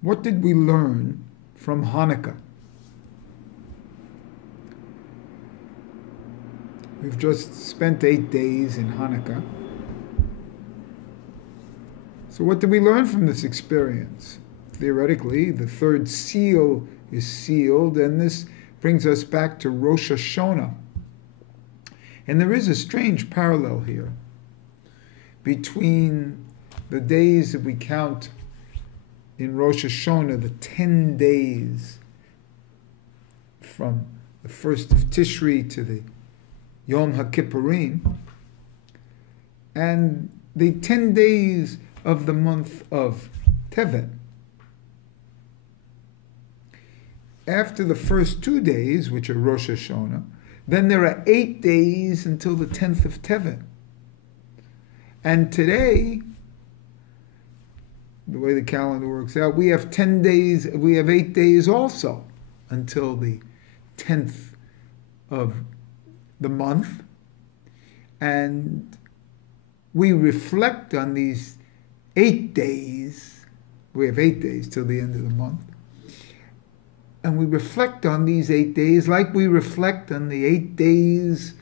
What did we learn from Hanukkah? We've just spent 8 days in Hanukkah. So what did we learn from this experience? Theoretically, the third seal is sealed, and this brings us back to Rosh Hashanah. And there is a strange parallel here between the days that we count in Rosh Hashanah, the 10 days from the 1st of Tishri to the Yom HaKippurim, and the 10 days of the month of Tevet. After the first 2 days, which are Rosh Hashanah, then there are 8 days until the 10th of Tevet. And today, the way the calendar works out, we have 10 days, we have 8 days also until the 10th of the month. And we reflect on these 8 days. We have 8 days till the end of the month. And we reflect on these 8 days like we reflect on the 8 days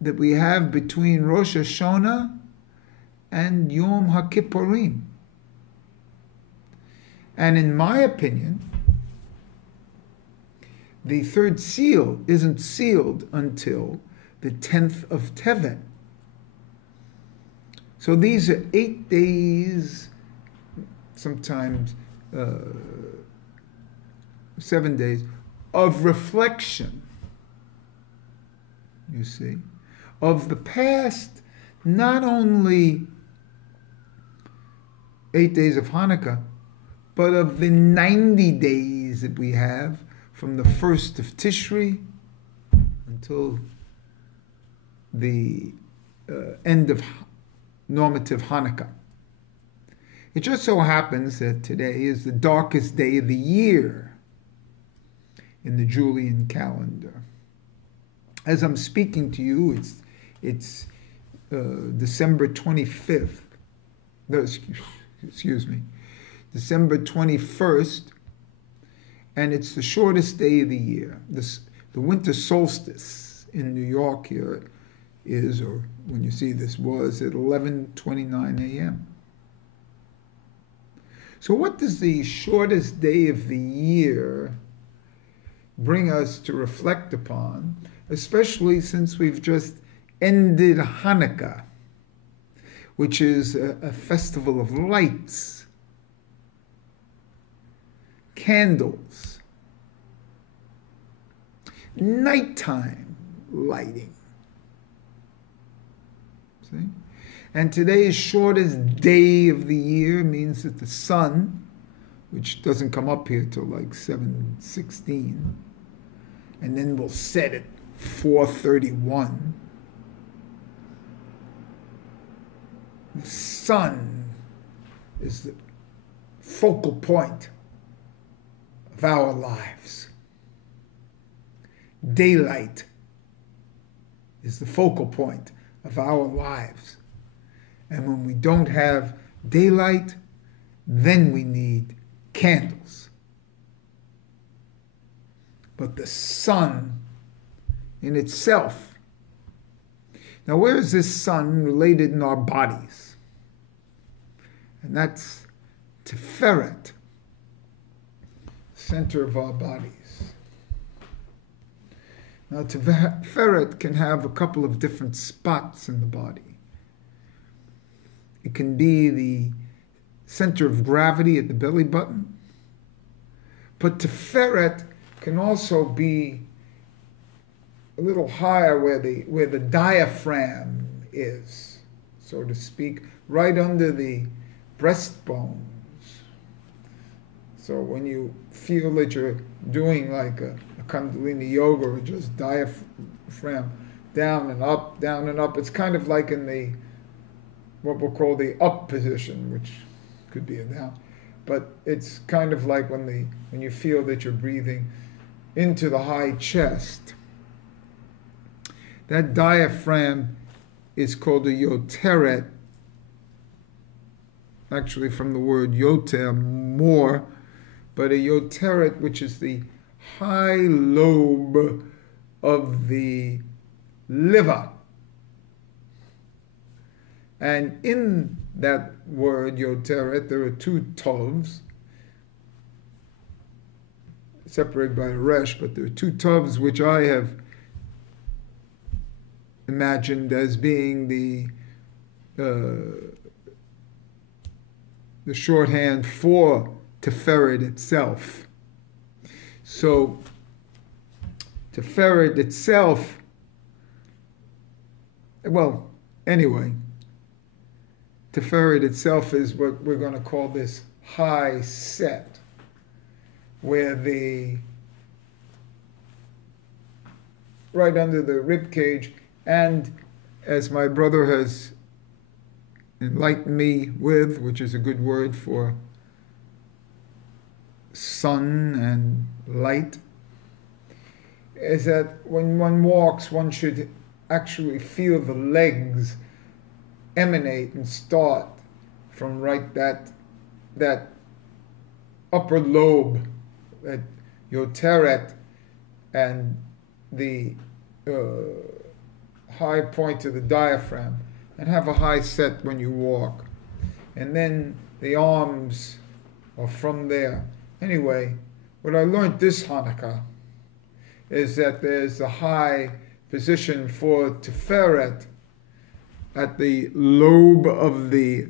that we have between Rosh Hashanah and Yom HaKippurim. And in my opinion, the third seal isn't sealed until the 10th of Tevet. So these are 8 days, sometimes 7 days, of reflection, you see, of the past, not only 8 days of Hanukkah, but of the 90 days that we have from the 1st of Tishri until the end of normative Hanukkah. It just so happens that today is the darkest day of the year in the Julian calendar. As I'm speaking to you, it's December 25th. No, excuse me. December 21st, and it's the shortest day of the year. The winter solstice in New York here is, or when you see this, was at 11:29 a.m. So what does the shortest day of the year bring us to reflect upon, especially since we've just ended Hanukkah, which is a festival of lights, candles, nighttime lighting. See? And today's shortest day of the year means that the sun, which doesn't come up here till like 7:16, and then we'll set at 4:31. The sun is the focal point of our lives. Daylight is the focal point of our lives. And when we don't have daylight, then we need candles. But the sun in itself. Now, where is this sun related in our bodies? And that's Tiferet, center of our bodies. Now, Tiferet can have a couple of different spots in the body. It can be the center of gravity at the belly button, but Tiferet can also be a little higher where the diaphragm is, so to speak, right under the breastbones. So when you feel that you're doing like a Kundalini yoga or just diaphragm down and up, it's kind of like in the what we'll call the up position, which could be a down, but it's kind of like when you feel that you're breathing into the high chest. That diaphragm is called a yoteret, actually from the word yoter, more, but a yoteret, which is the high lobe of the liver. And in that word yoteret, there are two tovs, separated by a resh, but there are two tovs which I have imagined as being the shorthand for Tiferet itself. So Tiferet itself, well, anyway, Tiferet itself is what we're going to call this high set, where right under the rib cage, and as my brother has enlightened me with, which is a good word for sun and light, is that when one walks, one should actually feel the legs emanate and start from right that upper lobe, that yoteret, and the high point of the diaphragm, and have a high set when you walk. And then the arms are from there. Anyway, what I learned this Hanukkah is that there's a high position for Tiferet at the lobe of the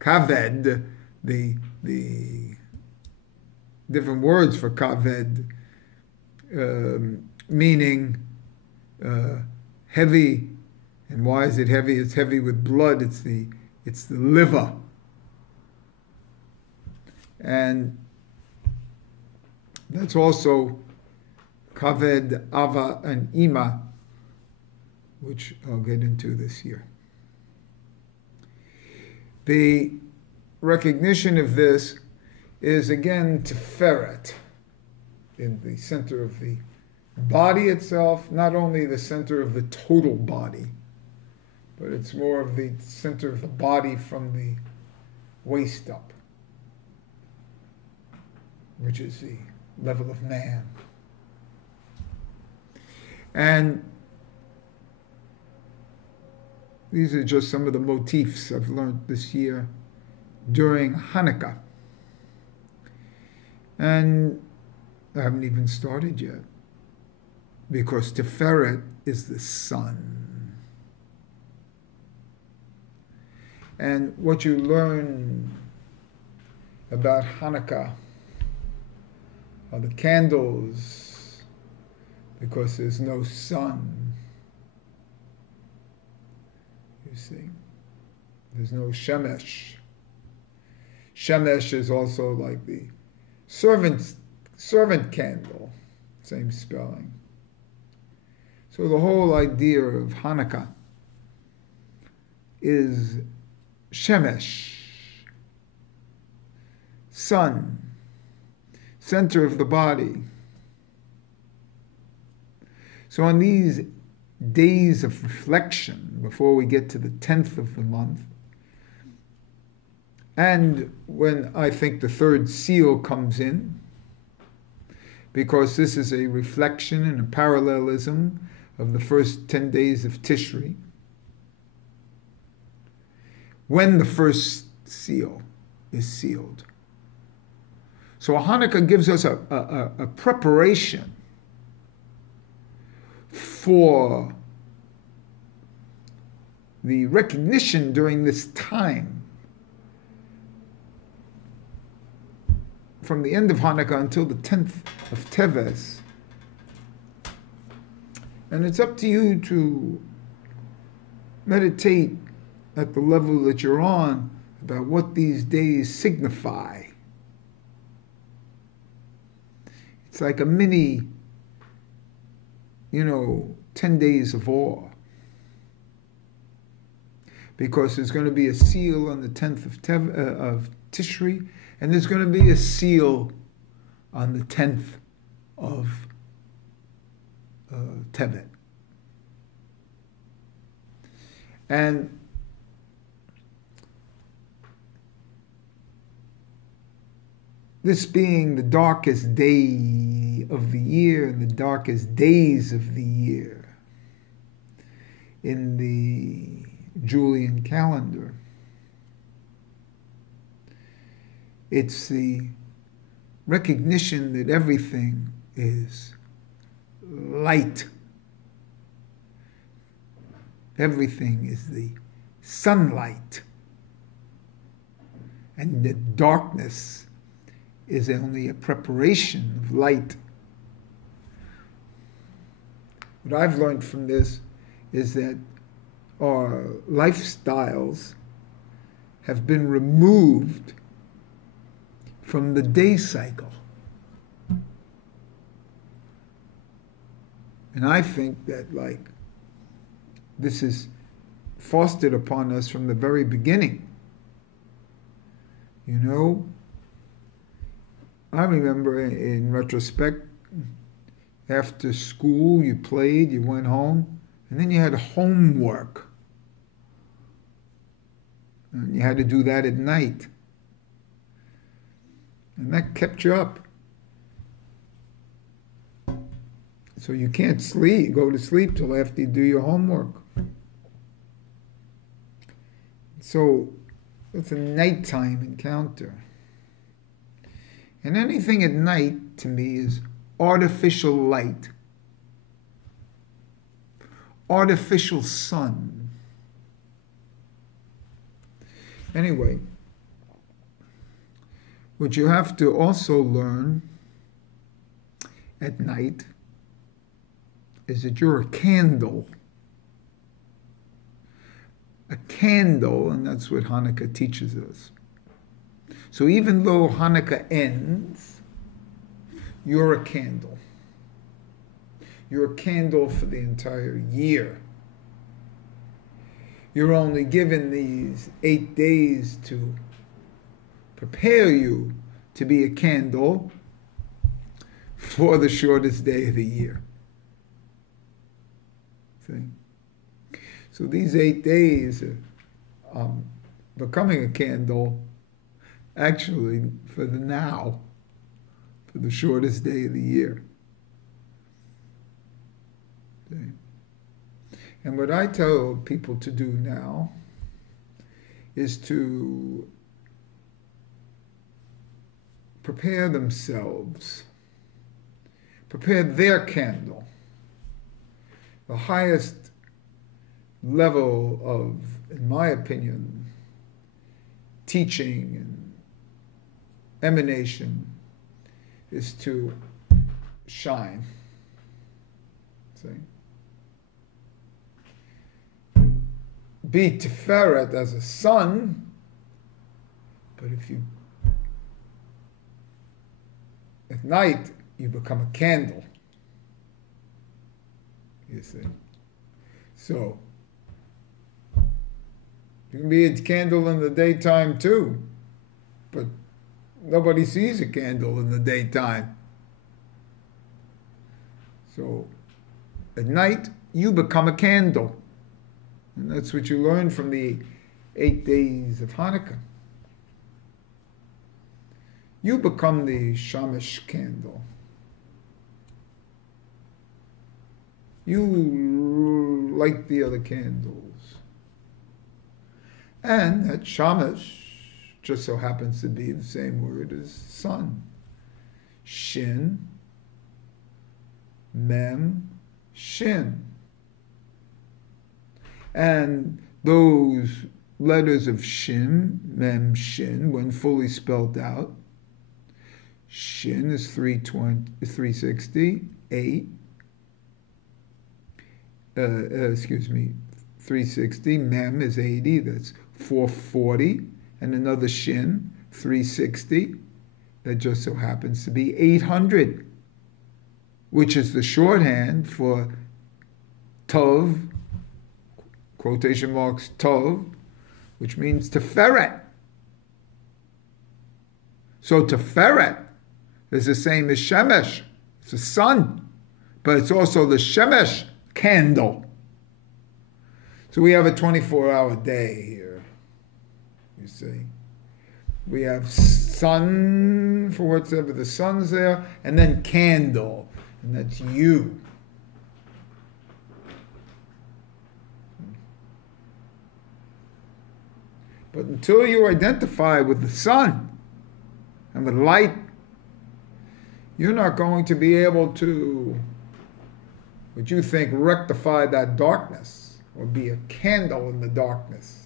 kaved, the different words for kaved, meaning heavy. And why is it heavy? It's heavy with blood. It's the liver. And that's also kaved, ava, and ima, which I'll get into this year. The recognition of this is again Tiferet, in the center of the body itself, not only the center of the total body, but it's more of the center of the body from the waist up, which is the level of man. And these are just some of the motifs I've learned this year during Hanukkah. And I haven't even started yet, because Tiferet is the sun. And what you learn about Hanukkah are the candles, because there's no sun. You see, there's no shemesh. Shemesh is also like the servant candle, same spelling. So the whole idea of Hanukkah is shemesh, sun, center of the body. So on these days of reflection, before we get to the 10th of the month, and when I think the third seal comes in, because this is a reflection and a parallelism of the first 10 days of Tishri, when the first seal is sealed. So Hanukkah gives us a preparation for the recognition during this time, from the end of Hanukkah until the 10th of Teves. And it's up to you to meditate at the level that you're on about what these days signify. It's like a mini, 10 days of awe. Because there's going to be a seal on the 10th of Tishri, and there's going to be a seal on the 10th of Tevet. And This being the darkest day of the year and the darkest days of the year in the Julian calendar, it's the recognition that everything is light. Everything is the sunlight. And the darkness is only a preparation of light. What I've learned from this is that our lifestyles have been removed from the day cycle. And I think that, like, this is fostered upon us from the very beginning. You know, I remember in retrospect, after school you played, you went home, and then you had homework. And you had to do that at night. And that kept you up. So you can't go to sleep till after you do your homework. So it's a nighttime encounter. And anything at night, to me, is artificial light. Artificial sun. Anyway, what you have to also learn at night is that you're a candle. A candle, and that's what Hanukkah teaches us. So even though Hanukkah ends, you're a candle. You're a candle for the entire year. You're only given these 8 days to prepare you to be a candle for the shortest day of the year. See? So these 8 days are becoming a candle actually for the now, for the shortest day of the year. See? And what I tell people to do now is to prepare themselves, prepare their candle. The highest level of, in my opinion, teaching and emanation is to shine. See? Be Tiferet as a sun, but if you, at night, you become a candle. You see? So, you can be a candle in the daytime too, but nobody sees a candle in the daytime. So, at night, you become a candle. And that's what you learn from the 8 days of Hanukkah. You become the Shamash candle. You light the other candles. And that Shamash just so happens to be the same word as sun. Shin, Mem, Shin. And those letters of Shin, Mem, Shin, when fully spelled out, Shin is 360, 8. 360. Mem is 80. That's 440. And another Shin, 360. That just so happens to be 800, which is the shorthand for Tov, quotation marks, Tov, which means Tiferet. So Tiferet is the same as Shemesh. It's the sun, but it's also the Shemesh candle. So we have a 24-hour day here, you see. We have sun for whatever the sun's there, and then candle, and that's you. But until you identify with the sun and with light, you're not going to be able to, what you think, rectify that darkness or be a candle in the darkness.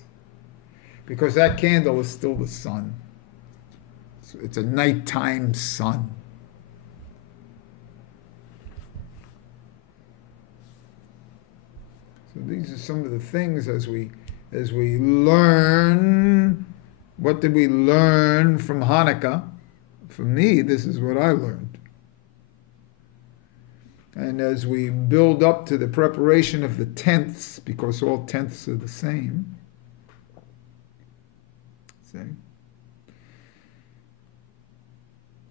Because that candle is still the sun. It's a nighttime sun. So these are some of the things as we learn. What did we learn from Hanukkah? For me, this is what I learned. And as we build up to the preparation of the tenths, because all tenths are the same, see?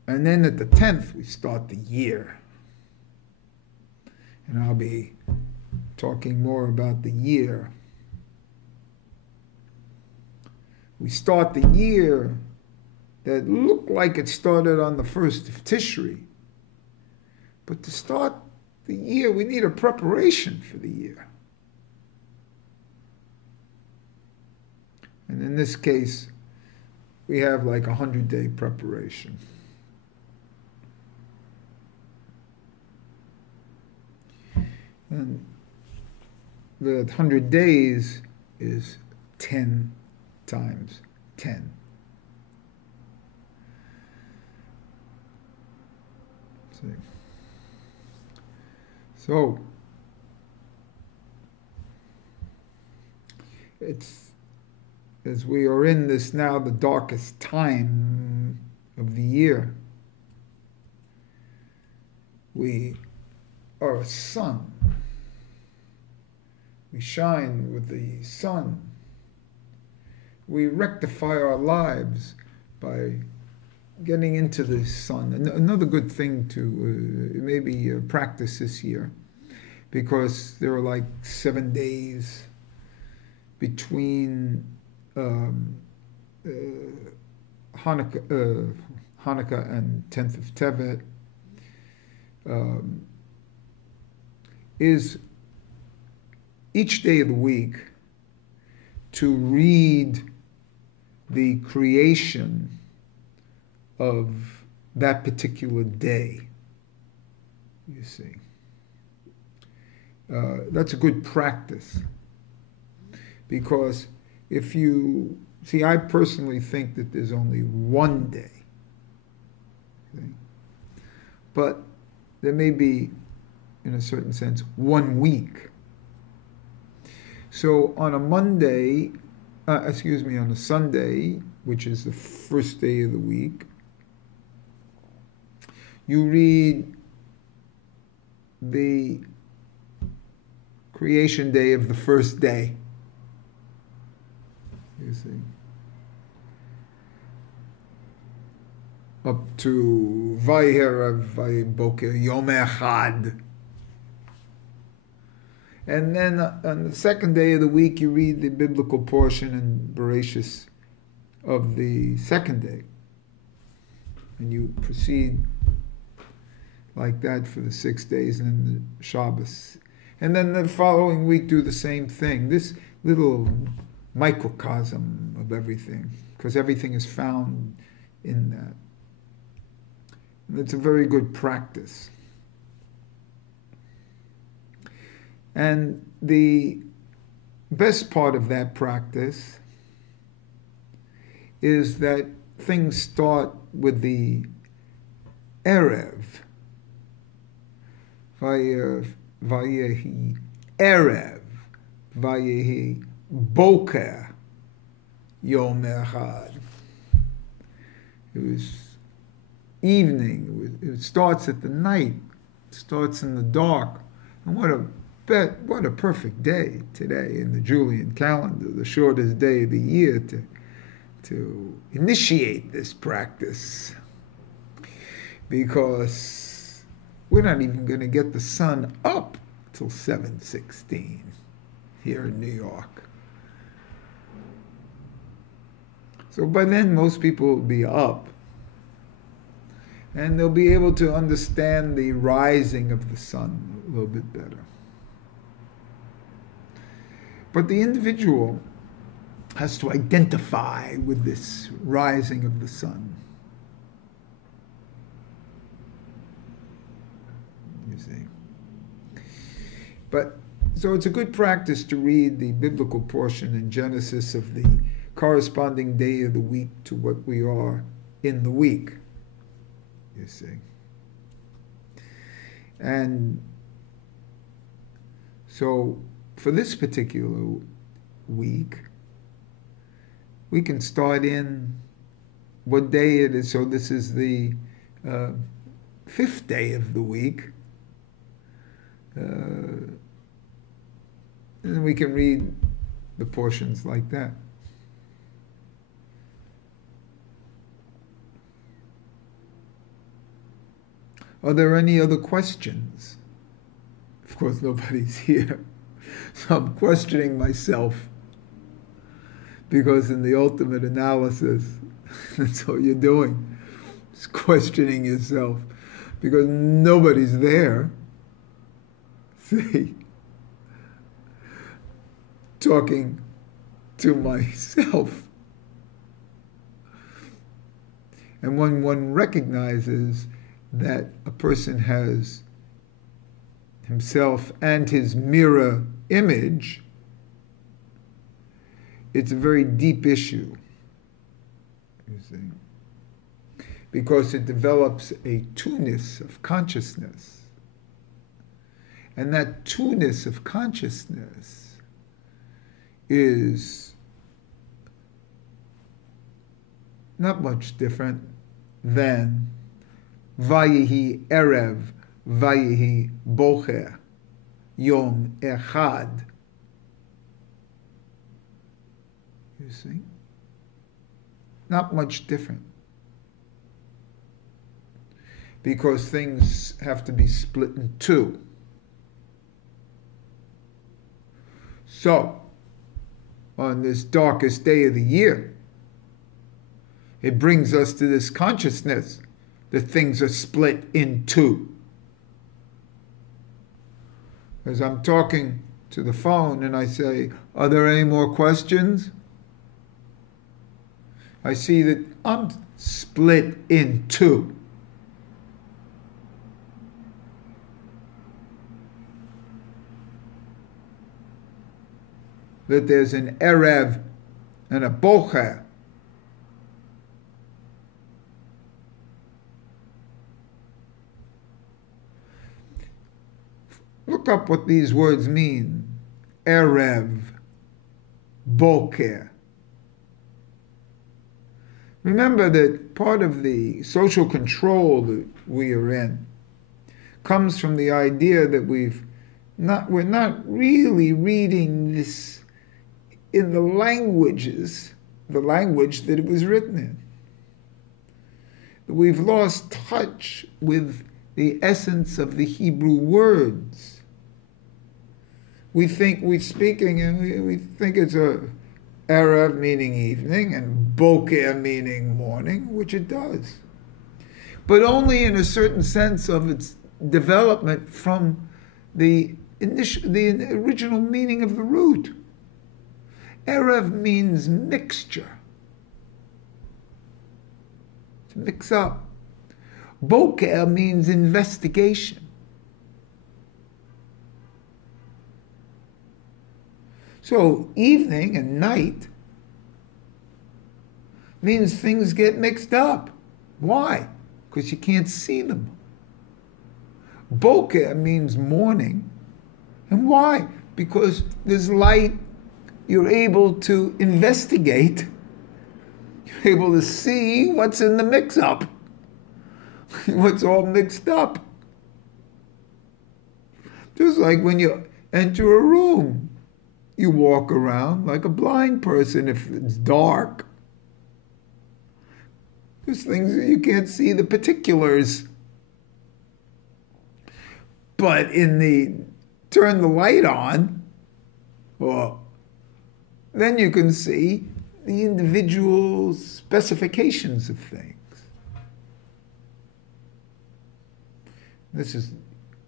And then at the 10th, we start the year. And I'll be talking more about the year. We start the year that looked like it started on the 1st of Tishri. But to start the year, we need a preparation for the year. And in this case, we have like a 100-day preparation. And the 100 days is 10 times 10. See. So it's, as we are in this now, the darkest time of the year, we are a sun. We shine with the sun. We rectify our lives by getting into the sun. Another good thing to maybe practice this year, because there are like 7 days between Hanukkah and 10th of Tevet, is each day of the week to read the creation of that particular day, you see. That's a good practice, because if you see, I personally think that there's only one day, okay? But there may be, in a certain sense, 1 week. So on a Monday, on a Sunday, which is the first day of the week, you read the creation day of the first day. You see. Up to Vayherav Vayboker Yom Echad. And then on the second day of the week, you read the biblical portion in Bereshis of the second day. And you proceed like that for the 6 days, and then the Shabbos. And then the following week, do the same thing. This little microcosm of everything, because everything is found in that. And it's a very good practice. And the best part of that practice is that things start with the Erev. Vayehi Erev. Vayehi Boker Yom Echad. It was evening. It starts at the night. It starts in the dark. And what a perfect day today in the Julian calendar, the shortest day of the year to initiate this practice. Because we're not even going to get the sun up till 7:16 here in New York. So by then, most people will be up, and they'll be able to understand the rising of the sun a little bit better. But the individual has to identify with this rising of the sun. You see. But so it's a good practice to read the biblical portion in Genesis of the corresponding day of the week to what we are in the week. You see. And so for this particular week, we can start in what day it is. So this is the 5th day of the week. And we can read the portions like that. Are there any other questions? Of course, nobody's here. So I'm questioning myself, because in the ultimate analysis, that's all you're doing, is questioning yourself, because nobody's there. See, talking to myself. And when one recognizes that a person has himself and his mirror image, it's a very deep issue, you see, because it develops a two-ness of consciousness. And that two-ness of consciousness is not much different than Vayehi Erev, Vayehi Bocher, Yom Echad. You see? Not much different. Because things have to be split in two. So, on this darkest day of the year, it brings us to this consciousness that things are split in two. As I'm talking to the phone and I say, are there any more questions? I see that I'm split in two. That there's an Erev and a Bocher. Look up what these words mean. Erev, Boker. Remember that part of the social control that we are in comes from the idea that we're not really reading this in the language that it was written in. We've lost touch with the essence of the Hebrew words. We think we're speaking and we think it's a Erev meaning evening and Boker meaning morning, which it does. But only in a certain sense of its development from the original meaning of the root. Erev means mixture. To mix up. Boker means investigation. So evening and night means things get mixed up. Why? Because you can't see them. Boker means morning. And why? Because there's light. You're able to investigate. You're able to see what's in the mix-up. What's all mixed up. Just like when you enter a room, you walk around like a blind person if it's dark. There's things that you can't see the particulars. But turn the light on, well, then you can see the individual specifications of things. This is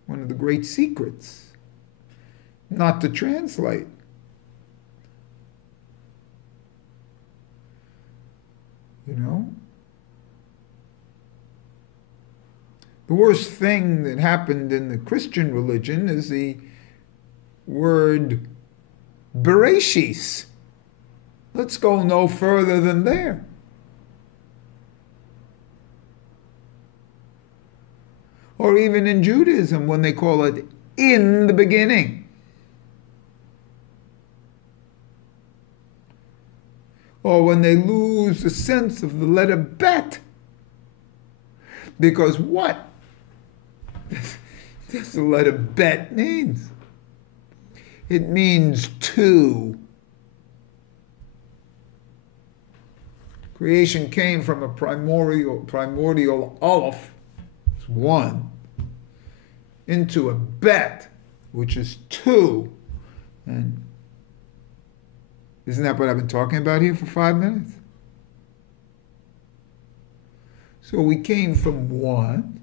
one of the great secrets, not to translate. You know? The worst thing that happened in the Christian religion is the word Bereshis. Let's go no further than there. Or even in Judaism, when they call it in the beginning. Or when they lose the sense of the letter bet. Because what does the letter bet means? It means two. Creation came from a primordial aleph, it's one, into a bet, which is two. And isn't that what I've been talking about here for 5 minutes? So we came from one,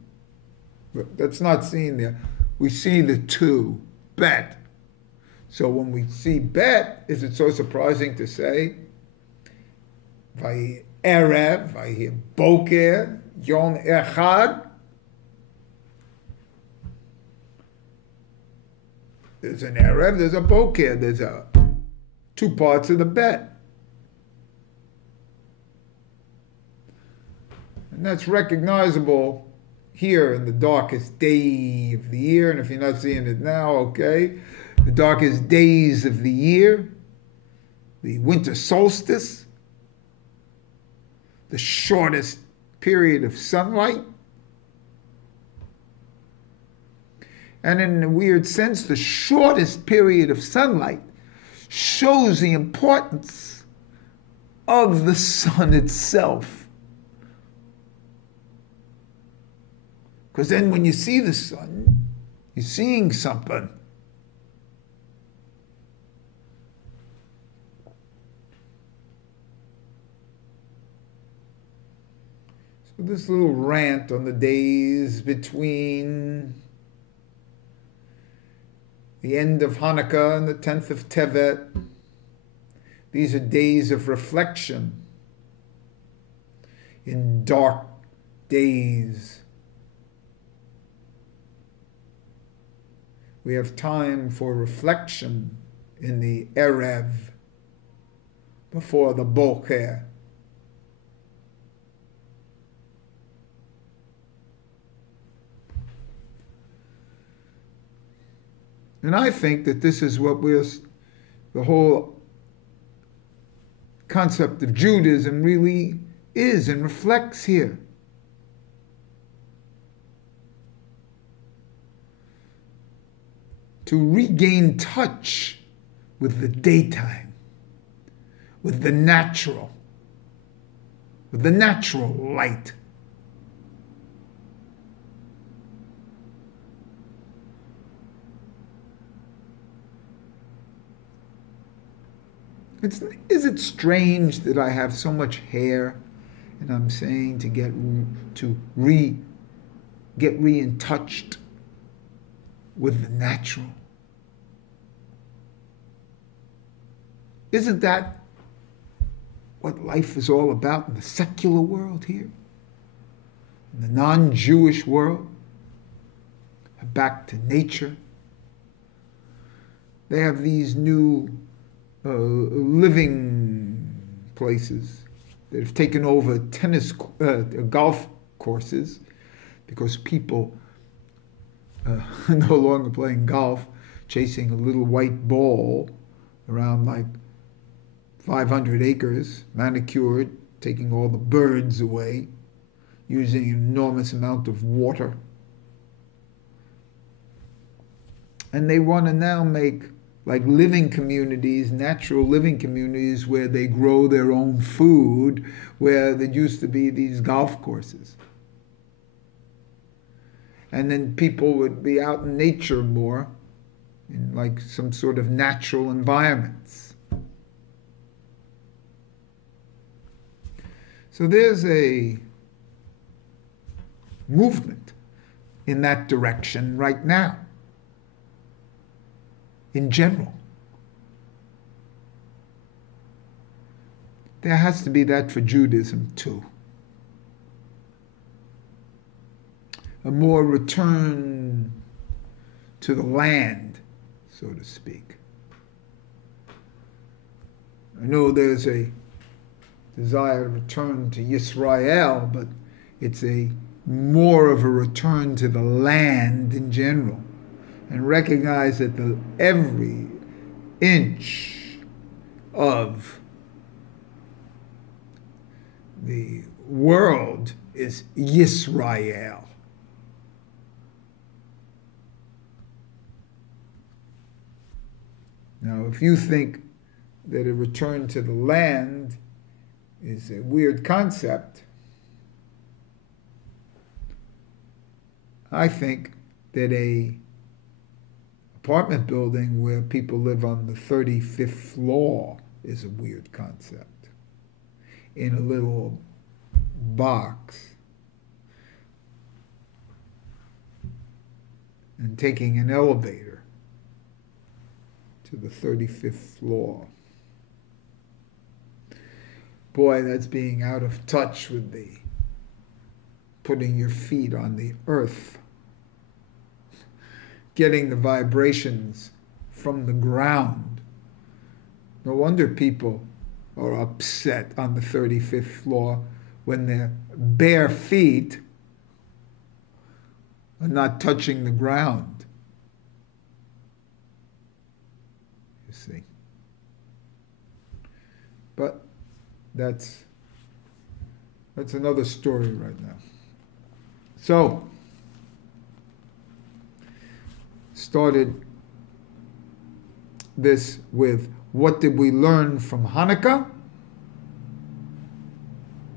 but that's not seen there. We see the two, bet. So when we see bet, is it so surprising to say, Vayi Erev, Vayi Boker, Yom Echad? There's an Erev, there's a Boker, there's two parts of the bet. And that's recognizable here in the darkest day of the year. And if you're not seeing it now, okay. The darkest days of the year, the winter solstice, the shortest period of sunlight. And in a weird sense, the shortest period of sunlight shows the importance of the sun itself. Because then when you see the sun, you're seeing something. So this little rant on the days between the end of Hanukkah and the 10th of Tevet, these are days of reflection in dark days. We have time for reflection in the Erev before the Boker. And I think that this is what the whole concept of Judaism really is and reflects here. To regain touch with the daytime, with the natural light. Is it strange that I have so much hair and I'm saying to get re-in-touched with the natural? Isn't that what life is all about in the secular world here? In the non-Jewish world? Back to nature. They have these new living places that have taken over golf courses because people no longer playing golf, chasing a little white ball around like 500 acres, manicured, taking all the birds away, using an enormous amount of water. And they want to now make like living communities, natural living communities where they grow their own food, where there used to be these golf courses. And then people would be out in nature more, in like some sort of natural environments. So there's a movement in that direction right now, in general. There has to be that for Judaism too. A more return to the land, so to speak. I know there's a desire to return to Yisrael, but it's a more of a return to the land in general, and recognize that every inch of the world is Yisrael. Now, if you think that a return to the land is a weird concept, I think that a apartment building where people live on the 35th floor is a weird concept. In a little box. And taking an elevator to the 35th floor. Boy, that's being out of touch with the putting your feet on the earth, getting the vibrations from the ground. No wonder people are upset on the 35th floor when their bare feet are not touching the ground. You see. But that's another story right now. So, started this with what did we learn from Hanukkah?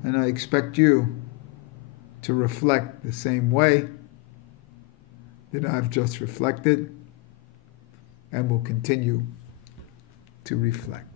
And I expect you to reflect the same way that I've just reflected, and will continue to reflect.